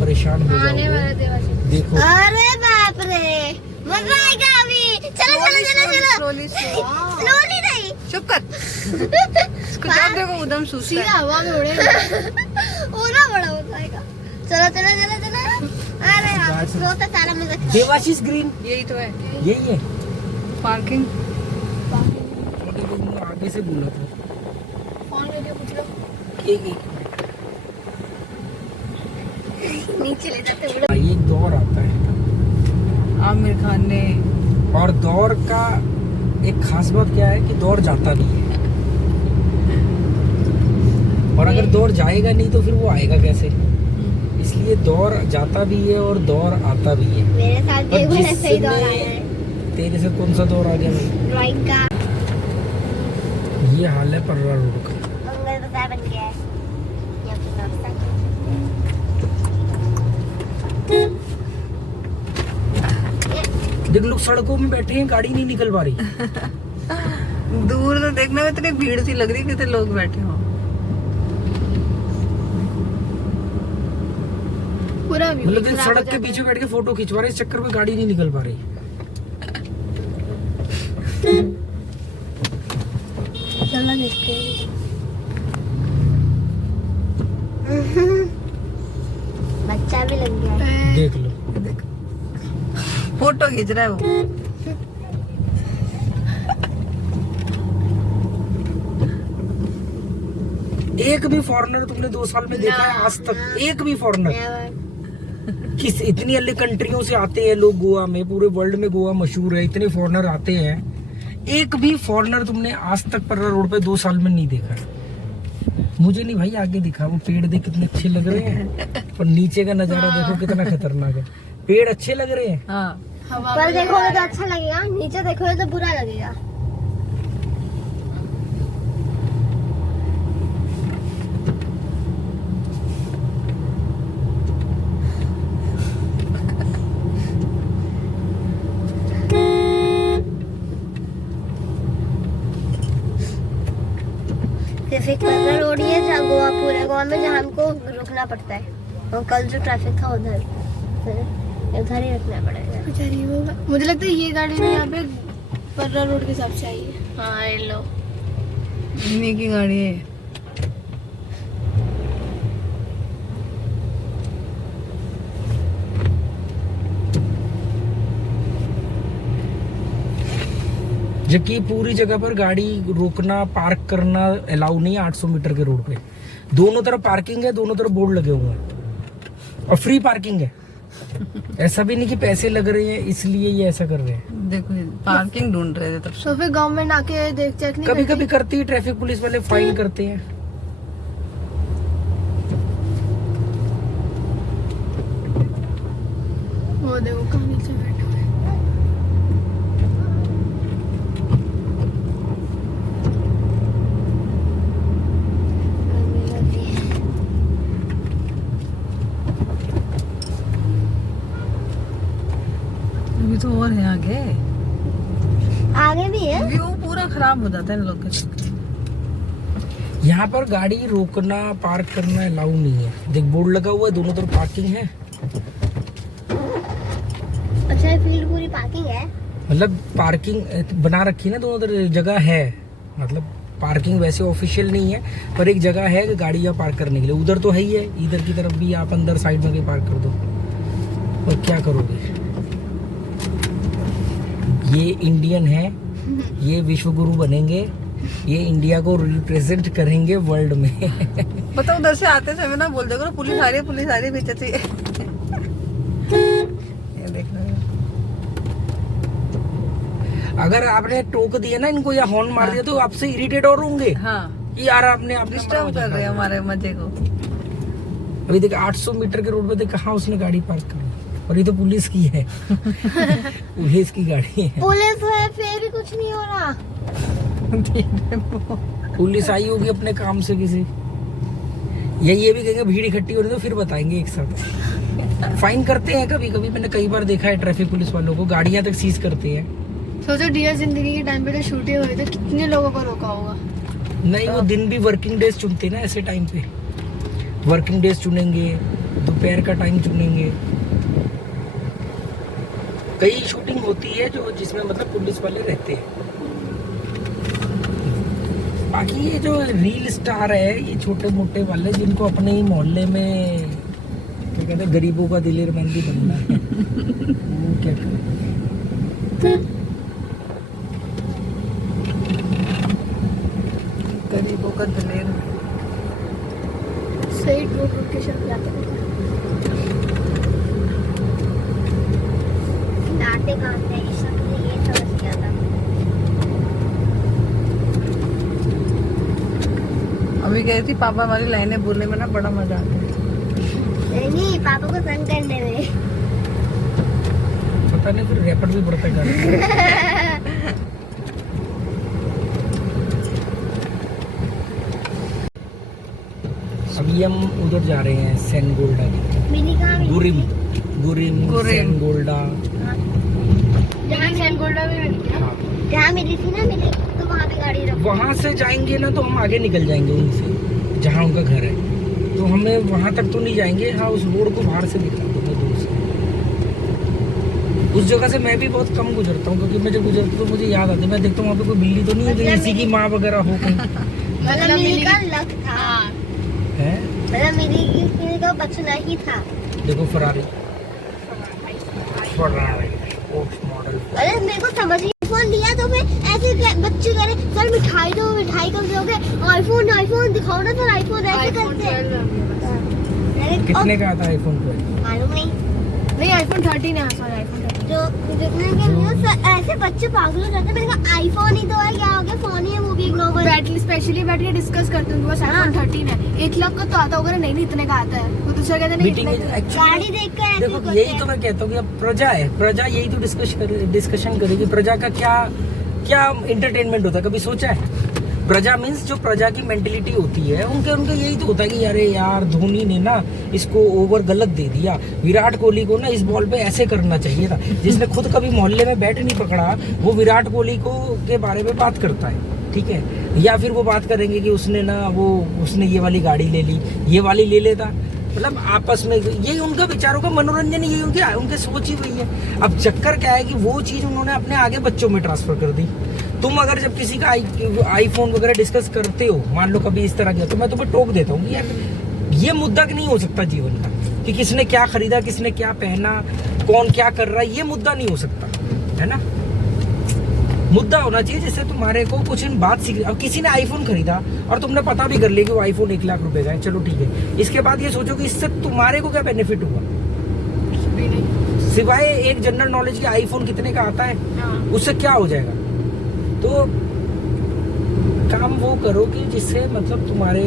परेशान हो आने वाला जाओगे। देवासी। देखो अरे बाप रे, मजा आएगा अभी। चलो चलो चलो चलो, स्लोली नहीं। चुप कर। इसको जब देखो उदम सूझता सीधा है। हवा में उड़ेगा। पूरा बड़ा हो जाएगा। चलो चलो चलो चलो। अरे यार, स्लो से सारा मजा। देवाशीष ग्रीन यही तो है यही है। पार्किंग। आगे से बोला था फोन करके पूछ लो। एक नीचे ले जाते बड़ा। ये दौर आता है आमिर खान ने और दौर का एक खास बात क्या है कि दौर जाता नहीं है, और अगर दौर जाएगा नहीं तो फिर वो आएगा कैसे। इसलिए दौर जाता भी है और दौर आता भी है। मेरे साथ पर एक बार ऐसे ही दौड़ आया जिसने है। तेरे से कौन सा दौर आ गया भाई। ड्राइंग का ये हाल है पर्रा रोड का। मंगल बाजार बन गया है। ये अपना रास्ता। देख लोग सड़कों में बैठे हैं, गाड़ी नहीं निकल पा रही। दूर तो देखने में इतनी भीड़ सी लग रही कितने लोग बैठे हो। पूरा व्यू मतलब देख सड़क के पीछे बैठ के फोटो खिंचवा रहे, इस चक्कर में गाड़ी नहीं निकल पा रही। चलना देखते हैं। बच्चा भी लग गया है। देख लो फोटो खींच रहा है वो। एक भी फॉरेनर तुमने 2 साल में देखा है आज तक? एक भी फॉरेनर? किस इतनी अलग कंट्रियों से आते हैं लोग गोवा में, पूरे वर्ल्ड में गोवा मशहूर है, इतने फॉरेनर आते हैं। एक भी फॉरेनर तुमने आज तक पर्रा रोड पे 2 साल में नहीं देखा। मुझे नहीं भाई, आगे दिखा वो पेड़ देख कितने अच्छे लग रहे हैं, और नीचे का नजारा देखो कितना खतरनाक है। पेड़ अच्छे लग रहे हैं। हाँ हवा पर में देखोगे तो अच्छा लगेगा, नीचे देखोगे तो बुरा लगेगा। सिर्फ एक पर्रा रोड ही है जहाँ गोवा, पूरे गोवा में जहाँ हमको रुकना पड़ता है। और कल जो ट्रैफिक था उधर, फिर उधर ही रुकना पड़ेगा। बेचारी होगा। मुझे लगता है ये गाड़ी भी यहाँ पे पर्रा रोड के हिसाब से आई है। हाँ ये लो। इन्हीं की गाड़ी है। जबकि पूरी जगह पर गाड़ी रोकना पार्क करना अलाउ नहीं है 800 मीटर के रोड पे। दोनों तरफ पार्किंग है, दोनों तरफ बोर्ड लगे हुए हैं और फ्री पार्किंग है। ऐसा भी नहीं कि पैसे लग रहे हैं इसलिए ये ऐसा कर रहे हैं। देखो पार्किंग ढूंढ रहे थे तब से। तो फिर गवर्नमेंट आके देख चेक नहीं कभी करती? कभी करती है ट्रैफिक पुलिस वाले, फाइन करते हैं। वो देखो कहाँ नीचे बैठे हुए हैं। अभी तो और है आगे। आगे भी है। व्यू पूरा खराब हो जाता है इन लोग के चक्कर में। यहाँ पर गाड़ी रोकना पार्क करना अलाउ नहीं है। देख बोर्ड लगा हुआ है, दोनों तरफ पार्किंग है। अच्छा ये फील्ड पूरी पार्किंग है। मतलब पार्किंग बना रखी है ना, दोनों तरफ जगह है। मतलब पार्किंग वैसे ऑफिशियल नहीं है, पर एक जगह है कि गाड़ी यहाँ पार्क करने के लिए। उधर तो है ही है, इधर की तरफ भी आप अंदर साइड में पार्क कर दो। और क्या करोगे? ये इंडियन है, ये विश्व गुरु बनेंगे, ये इंडिया को रिप्रेजेंट करेंगे वर्ल्ड में। पता उधर से आते समय ना बोल देखो पुलिस आ रही है पीछे से। ये देख रहे हो। अगर आपने टोक दिया ना इनको या हॉर्न मार दिया तो आपसे इरिटेट और होंगे हाँ कि यार आपने अपना डिस्टर्ब कर रहे हैं हमारे मजे को। अभी देख 800 मीटर के रोड पे देख कहाँ उसने गाड़ी पार्क करी, और ये तो पुलिस की है। पुलिस की गाड़ी है। पुलिस है फिर भी कुछ नहीं हो रहा। पुलिस आई होगी अपने काम से किसी, ये भी कहेंगे भीड़ इकट्ठी हो रही तो फिर बताएंगे एक साथ। फाइन करते हैं कभी कभी, मैंने कई बार देखा है ट्रैफिक पुलिस वालों को, गाड़ियां तक सीज करते हैं। सोचो डियर जिंदगी के टाइम पे तो शूटिंग हुई तो कितने लोगों को रोका होगा। नहीं वो दिन भी वर्किंग डेज चुनते हैं ना ऐसे टाइम पे। वर्किंग डेज चुनेंगे, दोपहर का टाइम चुनेंगे। कई शूटिंग होती है जो जिसमें मतलब पुलिस वाले रहते हैं। बाकी ये जो रील स्टार है, ये छोटे मोटे वाले जिनको अपने ही मोहल्ले में क्या कहते हैं, गरीबों का दिलेर मंदी बनना है, वो क्या करें। गरीबों का दिलेर। सही रोड के साथ जाते हैं। नाटे कहाँ से ये सब, ये समझ गया था। अभी कह रही थी पापा वाली लाइनें बोलने में ना बड़ा मजा आता है। नहीं, पापा को तंग करने में। पता नहीं फिर रैपर भी बढ़ता है। अभी हम उधर जा रहे हैं सेनगोल्डा की। मिली कहाँ मिली? गुरिम गुरिम गुरिम। सेनगोल्डा। जहाँ सेनगोल्डा में मिलती है। हाँ, जहाँ मिली थी ना मिली, तो वहाँ पे गाड़ी रखो। वहाँ से जाएंगे ना तो हम आगे निकल जाएंगे उनसे, जहाँ उनका घर है। तो हमें वहाँ तक तो नहीं जाएंगे। हाँ, उस रोड को बाहर से दिखा दो दूर से। उस जगह से मैं भी बहुत कम गुजरता हूँ, क्योंकि मैं जब गुजरता हूँ तो मुझे याद आता है, मैं देखता हूँ वहाँ पे कोई बिल्ली तो नहीं है जो मतलब किसी की माँ वगैरह हो कहीं। मतलब मिली का लक था। हाँ। है मतलब मिली का बचना ही था। देखो फरारी स्पोर्ट्स मॉडल। अरे मेरे को समझ नहीं, फोन लिया तो मैं ऐसे बच्चे कह रहे सर मिठाई दो, मिठाई कब दोगे? आईफोन आईफोन दिखाओ ना सर, आईफोन ऐसे आईफोन करते हैं। 12 कितने का आता है आईफोन 12? मालूम नहीं नहीं आईफोन 13 है। Sorry iPhone 13। जो जितने के लिए ऐसे बच्चे पागल हो जाते हैं। मैंने कहा आईफोन ही तो है, क्या हो गया, फोन ही है, वो भी एक normal. Battery specially battery discuss करते हैं, बस आईफोन 13 है। 1 लाख का तो आता होगा ना? नहीं इतने का आता है। वो दूसरा कहते हैं नहीं मीटिंग इतने का। गाड़ी देख कर ऐसे देखो करते यही हैं। तो मैं कहता हूँ कि अब प्रजा है, प्रजा यही तो डिस्कशन करेगी। प्रजा का क्या क्या इंटरटेनमेंट होता है, कभी सोचा है? प्रजा मीन्स जो प्रजा की मेंटेलिटी होती है, उनके यही तो होता है कि अरे यार धोनी ने ना इसको ओवर गलत दे दिया, विराट कोहली को ना इस बॉल पे ऐसे करना चाहिए था। जिसने खुद कभी मोहल्ले में बैट नहीं पकड़ा, वो विराट कोहली को के बारे में बात करता है, ठीक है। या फिर वो बात करेंगे कि उसने ये वाली गाड़ी ले ली, ये वाली ले लेता। मतलब आपस में यही उनका विचारों का मनोरंजन, यही उनके सोच ही वही है। अब चक्कर क्या है कि वो चीज उन्होंने अपने आगे बच्चों में ट्रांसफर कर दी। तुम अगर जब किसी का आईफोन वगैरह डिस्कस करते हो, मान लो कभी इस तरह किया, तो मैं तुम्हें टोक देता हूँ कि यार ये मुद्दा नहीं हो सकता जीवन का, कि किसने क्या खरीदा, किसने क्या पहना, कौन क्या कर रहा है, ये मुद्दा नहीं हो सकता, है ना। मुद्दा होना चाहिए जिससे तुम्हारे को कुछ इन बात सीख। अब किसी ने आईफोन खरीदा और तुमने पता भी कर लिया कि वो आईफोन 1 लाख रुपए का है, चलो ठीक है। इसके बाद ये सोचो कि इससे तुम्हारे को क्या बेनिफिट हुआ, भी नहीं। सिवाय एक जनरल नॉलेज के आईफोन कितने का आता है, हाँ। उससे क्या हो जाएगा। तो काम वो करो कि जिससे मतलब तुम्हारे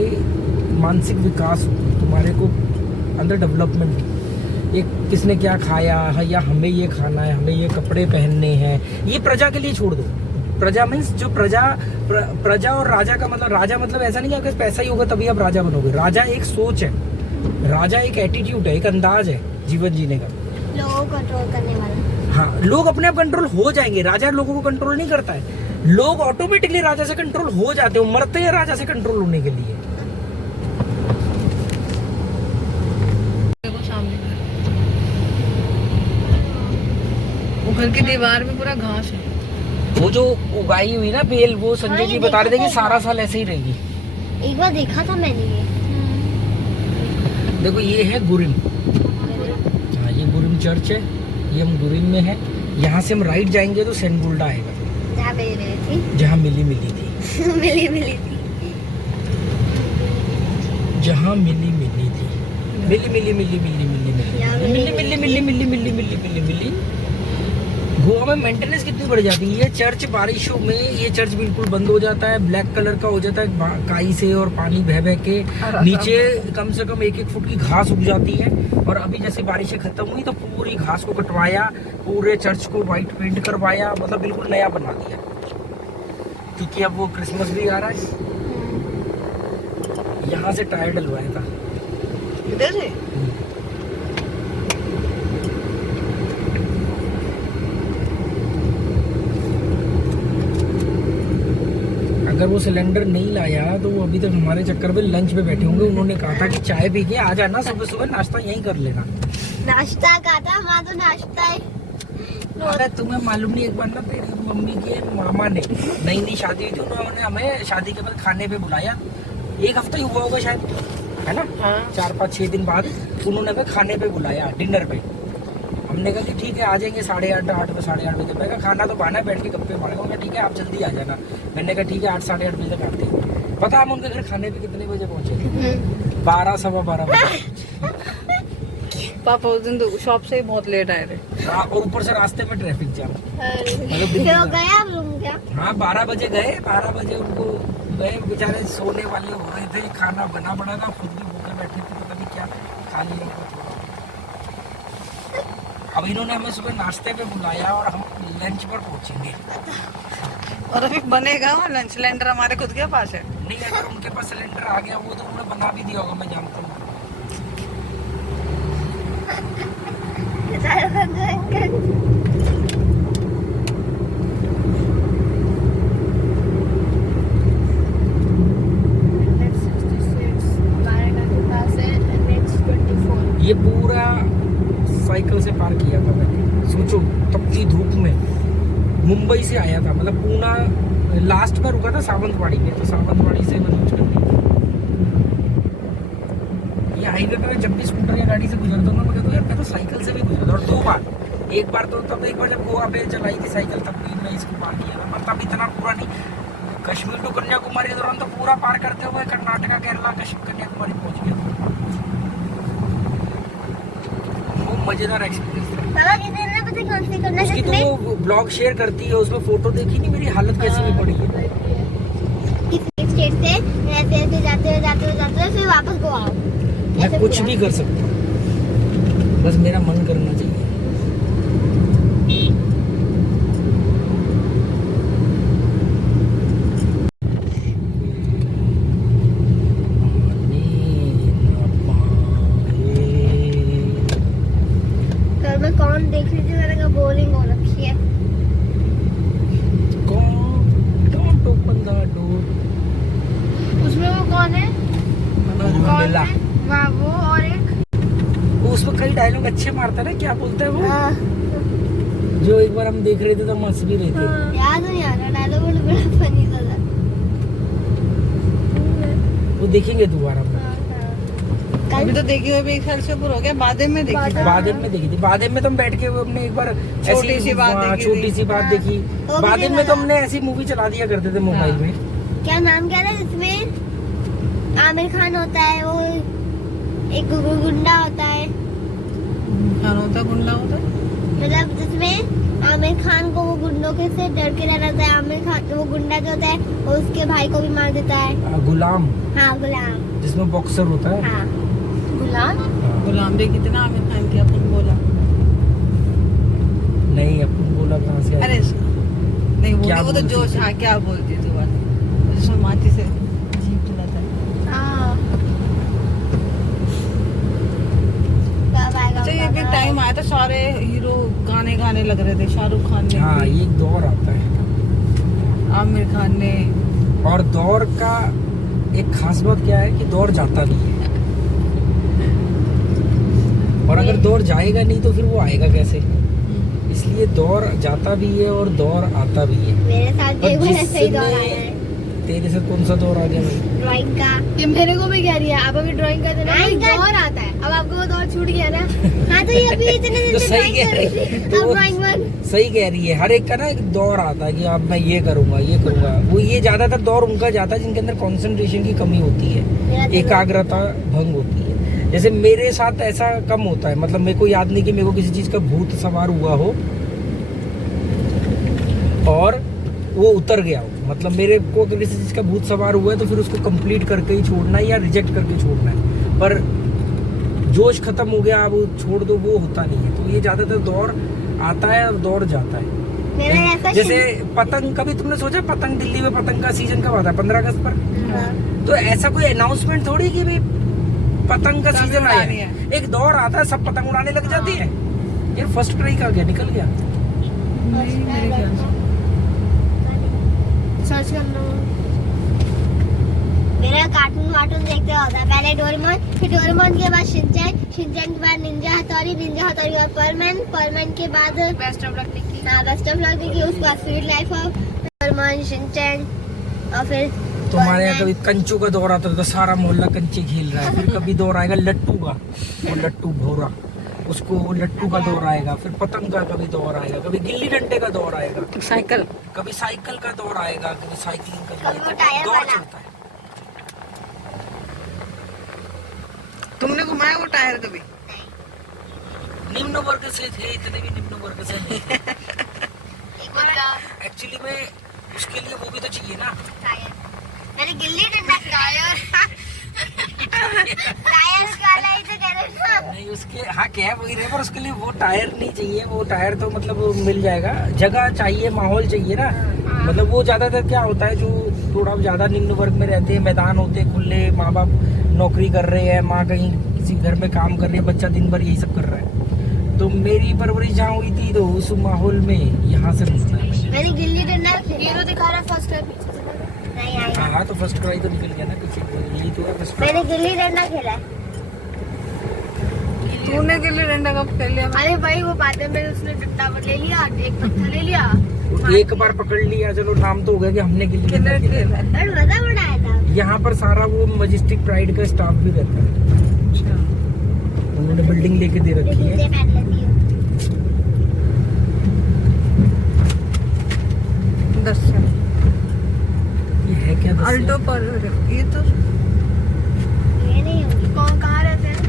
मानसिक विकास हो, तुम्हारे को अंदर डेवलपमेंट। एक किसने क्या खाया है, या हमें ये खाना है, हमें ये कपड़े पहनने हैं, ये प्रजा के लिए छोड़ दो। प्रजा मीन्स जो प्रजा और राजा का मतलब, राजा मतलब ऐसा नहीं कि आपके पास पैसा ही होगा तभी आप राजा बनोगे। राजा एक सोच है, राजा एक एटीट्यूड है, एक अंदाज है जीवन जीने का। लोगों को कंट्रोल करने वाला। हाँ, लोग अपने आप कंट्रोल हो जाएंगे। राजा लोगों को कंट्रोल नहीं करता है, लोग ऑटोमेटिकली राजा से कंट्रोल हो जाते हैं, मरते हैं राजा से कंट्रोल होने के लिए। देखो सामने वो घर की दीवार में पूरा घास है। वो जो उगाई हुई ना बेल, वो संजय जी बता रहे थे कि सारा साल ऐसे ही रहेगी। एक बार देखा था मैंने ये। देखो ये है गुरिम। हाँ, ये गुरिम चर्च है, ये हम गुरिम में है। यहाँ से हम राइट जाएंगे तो सेनगोल्डा आएगा, जहाँ मिली थी। जहाँ मिली थी। मिली थी। जहाँ मिली थी। मिली। गोवा में मेंटेनेंस कितनी बढ़ जाती है। ये चर्च बारिशों में, ये चर्च बिल्कुल बंद हो जाता है, ब्लैक कलर का हो जाता है काई से और पानी बह के। नीचे कम से कम 1-1 फुट की घास उग जाती है। और अभी जैसे बारिशें खत्म हुई तो पूरी घास को कटवाया, पूरे चर्च को व्हाइट पेंट करवाया, मतलब बिल्कुल नया बना दिया। क्योंकि अब वो क्रिसमस भी आ रहा है। यहाँ से टायर डलवाया था। इधर से अगर वो सिलेंडर नहीं लाया तो वो अभी तक हमारे चक्कर में लंच पे बैठे होंगे। उन्होंने कहा था कि चाय पी के आ जाना, सुबह सुबह नाश्ता यहीं कर लेना। नाश्ता कहा था वहाँ तो नाश्ता है। अरे तुम्हें मालूम नहीं, एक बार ना तेरी मम्मी के मामा ने, नई नई शादी हुई थी, उन्होंने हमें शादी के बाद खाने पे बुलाया। एक हफ्ता ही हुआ होगा शायद, है ना? 4-5-6 दिन बाद उन्होंने हमें खाने पे बुलाया, डिनर पे। हमने कहा कि ठीक है आ जाएंगे 8:30 8:30 बजे। मैं कहा खाना तो खाना है, बैठ के गप्पे मारेंगे। ठीक है आप जल्दी आ जाना। मैंने कहा ठीक है 8-8:30 बजे तक आते हैं। पता हम उनके घर खाने पे कितने बजे पहुंचे? 12 सवा 12 बजे। पापा उस दिन तो शॉप से ही बहुत लेट आए थे। और ऊपर से रास्ते में ट्रैफिक जाम। मतलब फिर दिल्ली हो में। गया आप लोग क्या? हाँ 12 बजे गए, 12 बजे उनको गए, बेचारे सोने वाले हो रहे थे। खाना बना पड़ा था, खुद भी भूखे बैठे थे, पता नहीं क्या खा लिया उनको थोड़ा। अब इन्होंने हमें सुबह नाश्ते पे बुलाया और हम लंच पर पहुंचेंगे। और अभी बनेगा वहाँ लंच, सिलेंडर हमारे खुद के पास है। नहीं अगर उनके पास सिलेंडर आ गया वो तो उन्होंने बना भी दिया होगा, मैं जानता हूँ। ये पूरा साइकिल से पार किया था मैंने। सोचो तपती धूप में, मुंबई से आया था, मतलब पूना लास्ट में रुका था सावंतवाड़ी में, तो सावंतवाड़ी से मतलब ये हाईवे पे जब भी स्कूटर या गाड़ी से गुजरता हूँ ना, मैं कहता हूँ यार मैं तो साइकिल से भी गुजरता हूँ। और 2 बार, एक बार तो तब, एक बार जब गोवा पे चलाई थी साइकिल तब भी मैं इसको पार किया था, पर तब इतना पूरा नहीं। कश्मीर टू कन्याकुमारी के दौरान तो पूरा पार करते हुए कर्नाटका केरला कन्याकुमारी पहुंच गया था। वो मजेदार एक्सपीरियंस था। बाबा कितने ना पता कौन सी करना उसकी तो वो ब्लॉग शेयर करती है, उसमें फोटो देखी नहीं मेरी हालत कैसी हुई पड़ी है। किस स्टेट से ऐसे ऐसे जाते हो फिर वापस गोवा आओ। मैं कुछ भी कर सकता हूँ, बस मेरा मन करना चाहिए। घर में कौन देख रही थी, मैंने कहा बोरिंग हो रखी है। Don't open the door। उसमें वो कौन है? मंडेला। वाह वो और एक वो उसमें कई डायलॉग अच्छे मारता है ना, क्या बोलता है वो, हाँ, जो एक बार हम देख रहे थे तो हंस भी रहे थे। याद नहीं आ रहा डायलॉग, बड़ा फनी था। वो देखेंगे दोबारा में। अभी तो देखी हुई एक साल से ऊपर हो गया, बादे में देखी थी। बादेम में देखी थी, बादेम में तो हम बैठ के वो हमने एक बार छोटी सी बात देखी छोटी थी। सी बात देखी। वो भी बादेम में देखा तो था। हमने ऐसी मूवी चला दिया करते थे मोबाइल में। क्या नाम क्या था जिसमें आमिर खान होता है, वो एक गुंडा होता है, खान होता गुंडा होता है। मतलब जिसमें आमिर खान को वो गुंडों के से डर के रहना होता है। आमिर खान वो गुंडा जो होता है वो उसके भाई को भी मार देता है। गुलाम, हाँ गुलाम, जिसमें बॉक्सर होता है। हाँ गुलाम। गुलाम देखी थी ना आमिर खान की, अपन बोला नहीं अपन बोला कहाँ से आया? अरे नहीं क्या वो तो बोलती जोश, थी? हाँ क्या बोलती थी बात, जिसमें माची से जीप चलाता है। हाँ कब आएगा अच्छा ये भी टाइम आया था सारे हीरो गाने गाने लग रहे थे, शाहरुख खान ने हाँ भी, ये एक दौर आता है। आमिर खान ने। और दौर का एक खास बात क्या है कि दौर जाता भी है, और अगर दौर जाएगा नहीं तो फिर वो आएगा कैसे? इसलिए दौर जाता भी है और दौर आता भी है। मेरे साथ भी और एक बार ऐसा ही दौर जिसने- आया है तेरे साथ कौन सा दौर आ गया भाई? ड्राइंग का। ये मेरे को भी कह रही है, आप अभी ड्राइंग करते ना, Drawing का- दौर आता है। अब आपको वो दौर छूट गया ना। हाँ तो ये अभी इतने दिन तो से सही ड्राइंग कह कर रही रही है। थी, तो अब ड्राइंग बंद। सही कह रही है, हर एक का ना एक दौर आता है कि अब मैं ये करूंगा ये करूंगा। वो ये ज्यादातर दौर उनका जाता है जिनके अंदर कंसंट्रेशन की कमी होती है, मेरा तो एकाग्रता भंग होती है। जैसे मेरे साथ ऐसा कम होता है, मतलब मेरे को याद नहीं कि मेरे को किसी चीज का भूत सवार हुआ हो और वो उतर गया हो। मतलब मेरे को अगर किसी चीज का भूत सवार हुआ है तो फिर उसको कंप्लीट करके ही छोड़ना है या रिजेक्ट करके छोड़ना है। पर जोश खत्म हो गया अब छोड़ दो, वो होता नहीं है। तो ये ज्यादातर दौर आता है और दौर जाता है। मेरा ऐसा जैसे पतंग, कभी तुमने सोचा पतंग, दिल्ली में पतंग का सीजन कब आता है? 15 अगस्त पर। हाँ। तो ऐसा कोई अनाउंसमेंट थोड़ी कि भाई पतंग का पतंग सीजन आया उड़ानी है। है। एक दौर आता है, सब पतंग उड़ाने लग जाती है। यार फर्स्ट ट्राई का गया, निकल गया। नहीं, मेरे ख्याल से। सर्च करना। मेरा कार्टून वार्टून देखते होता है। पहले डोरेमोन, फिर डोरेमोन के बाद शिनचैन, शिनचैन के बाद निंजा हथौड़ी, निंजा हथौड़ी और परमैन, परमैन के बाद बेस्ट ऑफ लक निकी। हाँ बेस्ट ऑफ लक देखिए, उसके बाद sweet life of Doraemon, Shinchan और फिर तुम्हारे यहाँ कभी कंचू का दौर आता था, सारा मोहल्ला कंचे खेल रहा है। फिर कभी दौर आएगा लट्टू का, वो लट्टू भोरा, उसको वो लट्टू का दौर आएगा। फिर पतंग का कभी दौर आएगा, कभी गिल्ली डंडे का दौर आएगा, साइकिल, कभी साइकिल का दौर आएगा, कभी साइकिलिंग का कभी वो टायर दौर वाला। चलता है। तुमने घुमाया वो टायर कभी? निम्न वर्ग से थे, इतने भी निम्न वर्ग से नहीं थे। एक्चुअली में उसके लिए वो भी तो चाहिए ना। मैंने गिल्ली डंडा टायर वाला ही तो कह रहे ना। नहीं उसके, हाँ क्या वही रहे, पर उसके लिए वो टायर नहीं चाहिए। वो टायर तो मतलब मिल जाएगा, जगह चाहिए, माहौल चाहिए ना। मतलब वो ज्यादातर क्या होता है, जो थोड़ा ज्यादा निम्न वर्ग में रहते हैं, मैदान होते हैं खुले, माँ बाप नौकरी कर रहे हैं, माँ कहीं किसी घर में काम कर रही है, बच्चा दिन भर यही सब कर रहा है। तो मेरी परवरिश जहाँ हुई थी तो उस माहौल में यहाँ से निकला है। मैंने गिल्ली डंडा हीरो दिखा रहा है फर्स्ट है पीछे से। नहीं आई। हाँ तो फर्स्ट प्राइज तो निकल गया ना पीछे, यही तो है फर्स्ट प्राइज। मैंने गिल्ली डंडा खेला है। तूने गिल्ली डंडा कब खेल लिया? अरे भाई वो बातें में उसने डंडा ले लिया, एक पत्थर ले लिया। एक बार पकड़ लिया, चलो नाम तो हो गया कि हमने गिल्ली डंडा खेला है। और मजा बड़ा आया था। यहाँ पर सारा वो मजेस्टिक प्राइड का स्टाफ भी रहता है। अच्छा, उन्होंने बिल्डिंग लेके दे रखी है। जूते पहन लेती हूँ। 10 से ये है क्या? अल्टो पर ये तो ये नहीं होगी। कौन कहाँ रहते हैं?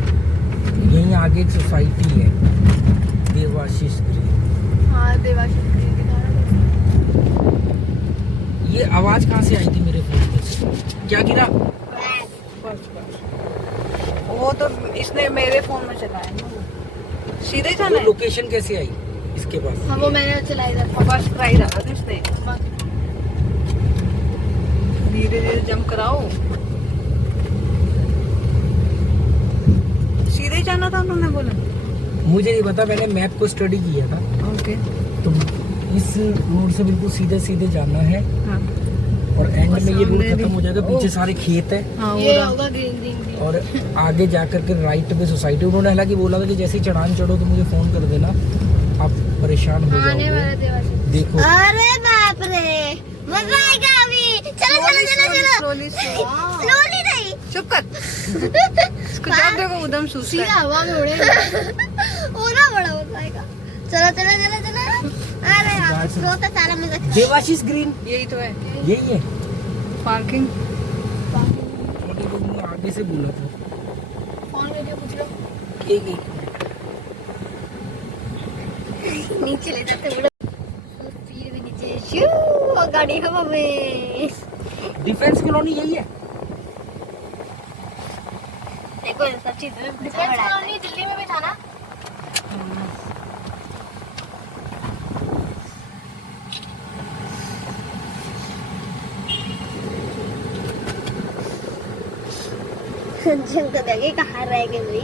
यहीं आगे एक सोसाइटी है, देवाशीष गृह। हाँ देवाशीष गृह दिखा रहा है। ये आवाज कहाँ से आई थी मेरे फोन में? क्या गिरा? वो तो इसने मेरे फोन में चलाया ना। सीधे जाना है। लोकेशन कैसे आई इसके पास? हाँ वो मैंने चलाई था। फर्स्ट प्राइज आता था इसने। धीरे धीरे जंप कराओ। सीधे जाना था उन्होंने बोला। मुझे नहीं पता, मैंने मैप को स्टडी किया था। ओके, तो इस रोड से बिल्कुल सीधे सीधे जाना है हाँ और एंड में ये रोड सामने खत्म भी- हो जाएगा, पीछे सारे खेत है हाँ ये वो होगा ग्रीन ग्रीन ग्रीन। और आगे जाकर के राइट में सोसाइटी। उन्होंने हालांकि बोला था कि जैसे ही चढ़ान चढ़ो तो मुझे फोन कर देना, आप परेशान हो आने वाला जाओगे। देवाशीष। देखो अरे बाप रे, मजा आएगा अभी। चलो चलो चलो चलो। स्लोली स्लोली नहीं। चुप कर। इसको जब देखो उदम सूझता सीधा है। हवा में उड़े। पूरा बड़ा मजा आएगा। चलो चलो चलो चलो। अरे यार स्लो का सारा मजा। देवाशीष ग्रीन यही तो है यही है। पार्किंग। छोटे लोग ने आगे से बोला था। फोन करके पूछ लो। एक एक नीचे ले जाते बड़ा। फिर भी नीचे शू और गाड़ी हवा में। डिफेंस कॉलोनी यही है। देखो सब चीज डिफेंस कॉलोनी दिल्ली में भी था ना। जंग तो देखे कहाँ रह गए भाई।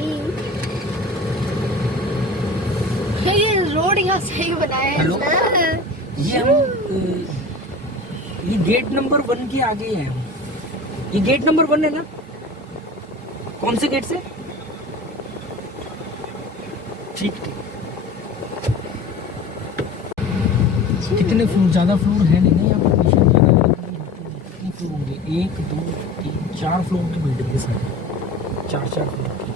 ये रोड यहाँ सही बनाया है। हेलो, ये हम ये गेट नंबर 1 के आगे हैं हम। ये गेट नंबर 1 है ना? कौन से गेट से? ठीक ठीक। कितने फ्लोर? ज्यादा फ्लोर है नहीं ना यहाँ पर। कितने फ्लोर होंगे? 1 2 3 4 फ्लोर की बिल्डिंग है सारी। 4 फ्लोर की।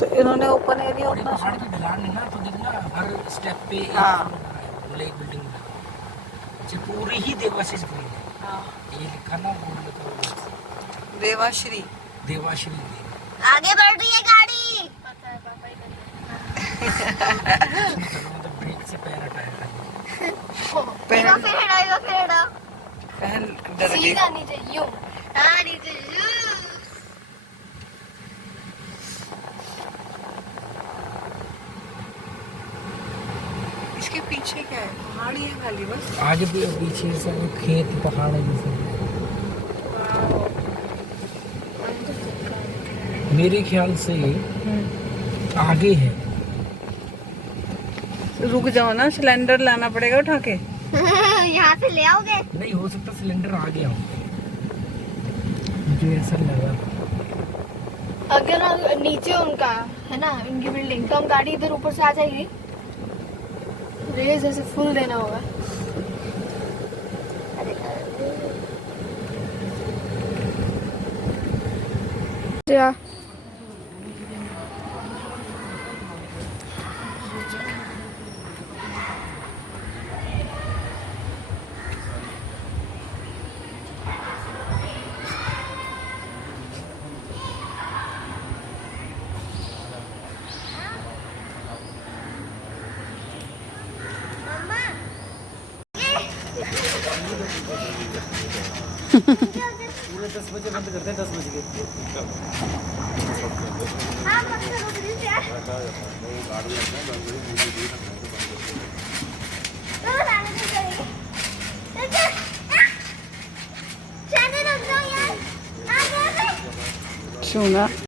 तो इन्होंने ओपन एरिया बड़ी उतना पहाड़ की ढलान है ना, तो देखना हर स्टेप पे एक हाँ। फ्लोर बना है, मतलब एक बिल्डिंग बना है। ये पूरी ही देवाशीष ग्रीन है। ये लिखा ना, बोर्ड लिखा हुआ है, देवाश्री। देवाश्री ग्रीन। आगे बढ़ रही है गाड़ी। पता है पापा ही कर मतलब ब्रेक से पैर हटाया था। पहन फिर हटाएगा फिर हटाओ। पहन डर गई। सीधा नीचे यूं। हाँ नीचे शू। इसके पीछे क्या है? पहाड़ी है खाली बस। आगे भी पीछे सब खेत पहाड़ है जैसे। मेरे ख्याल से आगे है। रुक जाओ ना, सिलेंडर लाना पड़ेगा उठा के। यहाँ से ले आओगे? नहीं हो सकता सिलेंडर आ गया हो। मुझे ऐसा लगा। अगर नीचे उनका है ना, इनकी बिल्डिंग, तो हम गाड़ी इधर ऊपर से आ जाएगी, रेस ऐसे फुल देना होगा। या पूरे 10 बजे बंद करते हैं, 10 बजे के। हाँ, बंद करो प्लीज यार। चलो जाने दो, चलेंगे। चल, चैनल रख दो यार। आ गए थे। सुना